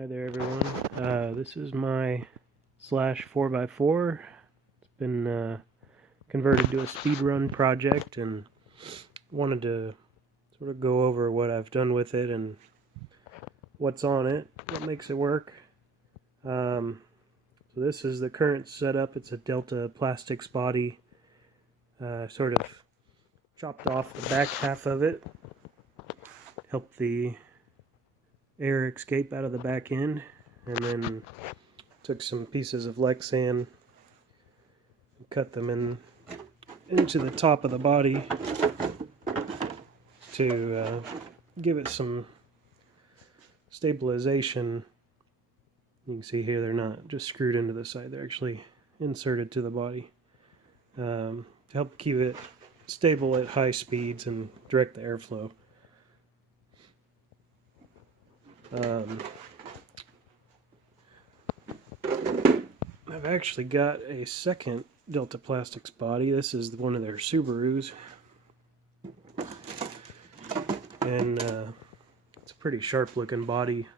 Hi there everyone, this is my slash 4x4. It's been converted to a speedrun project and wanted to sort of go over what I've done with it and what's on it, what makes it work. So this is the current setup. It's a Delta plastics body, sort of chopped off the back half of it, helped the air escape out of the back end, and then took some pieces of Lexan and cut them into the top of the body to give it some stabilization. You can see here they're not just screwed into the side, they're actually inserted to the body to help keep it stable at high speeds and direct the airflow. I've actually got a second Delta Plastics body. This is one of their Subarus, and it's a pretty sharp looking body.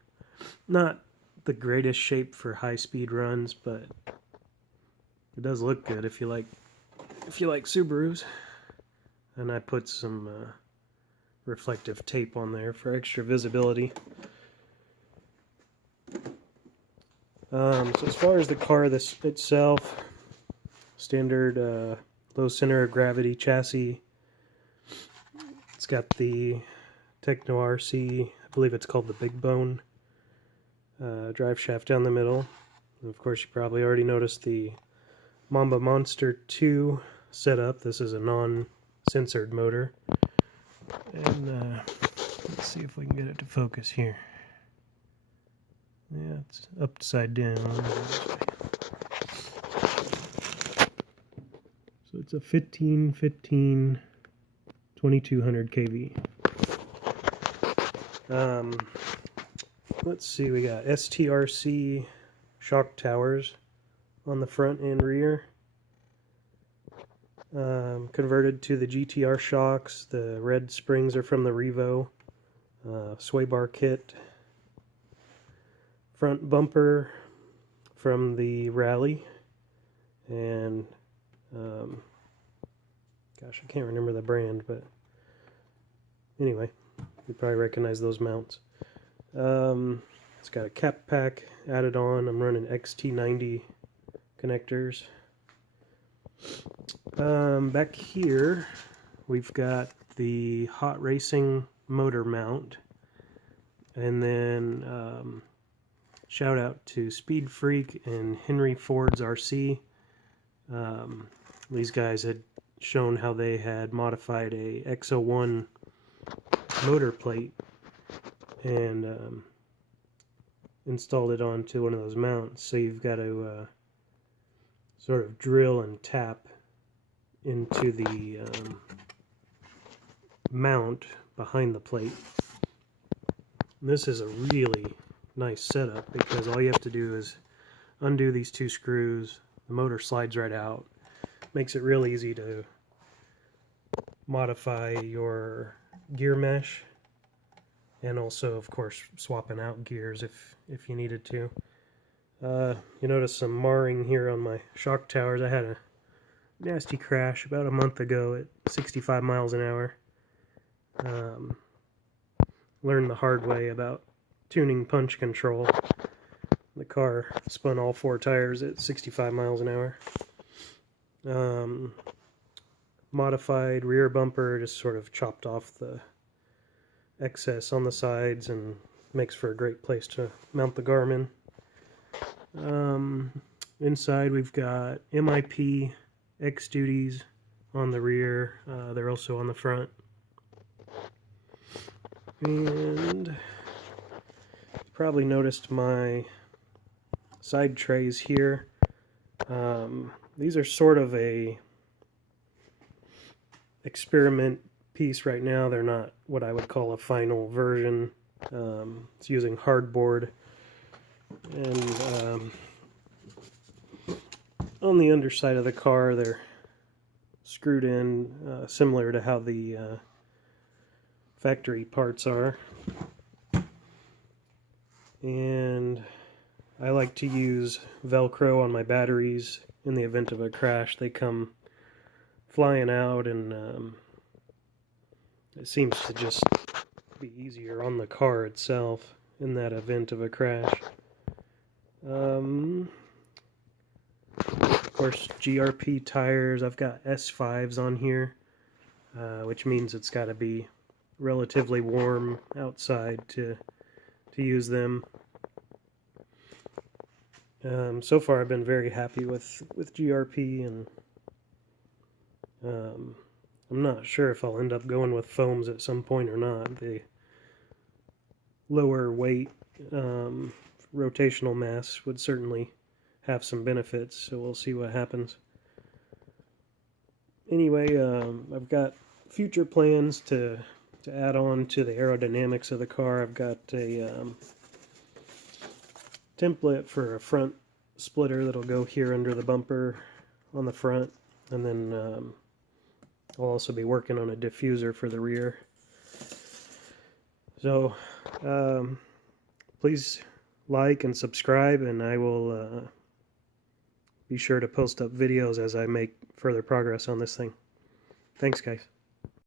Not the greatest shape for high speed runs, but it does look good if you like Subarus. And I put some reflective tape on there for extra visibility. So as far as the car itself, standard low center of gravity chassis. It's got the Techno RC, I believe it's called the Big Bone, drive shaft down the middle. And of course you probably already noticed the Mamba Monster 2 setup. This is a non-censored motor. And let's see if we can get it to focus here. Yeah, it's upside down. So it's a 15 2200 kV. Let's see, we got STRC shock towers on the front and rear. Converted to the GTR shocks. The red springs are from the Revo. Sway bar kit. Front bumper from the Rally. And gosh, I can't remember the brand, but anyway, you probably recognize those mounts. It's got a cap pack added on. I'm running XT90 connectors. Back here we've got the Hot Racing motor mount, and then shout out to Speed Freak and Henry Ford's RC. These guys had shown how they had modified a X01 motor plate and installed it onto one of those mounts. So you've got to sort of drill and tap into the mount behind the plate. And this is a really nice setup because all you have to do is undo these two screws. The motor slides right out. Makes it real easy to modify your gear mesh, and also of course swapping out gears if you needed to. You notice some marring here on my shock towers. I had a nasty crash about a month ago at 65 miles an hour. Learned the hard way about tuning punch control. The car spun all four tires at 65 miles an hour. Modified rear bumper, just sort of chopped off the excess on the sides and makes for a great place to mount the Garmin. Inside we've got MIP X duties on the rear. They're also on the front. And you probably noticed my side trays here. These are sort of a experiment piece right now. They're not what I would call a final version. It's using hardboard, and on the underside of the car they're screwed in similar to how the factory parts are. and I like to use Velcro on my batteries in the event of a crash. They come flying out, and it seems to just be easier on the car itself in that event of a crash. Of course, GRP tires. I've got S5s on here, which means it's got to be relatively warm outside to use them. So far, I've been very happy with GRP, and I'm not sure if I'll end up going with foams at some point or not. The lower weight, rotational mass would certainly have some benefits, so we'll see what happens. Anyway, I've got future plans to add on to the aerodynamics of the car. I've got a template for a front splitter that'll go here under the bumper on the front, and then I'll also be working on a diffuser for the rear. So please like and subscribe, and I will be sure to post up videos as I make further progress on this thing. Thanks, guys.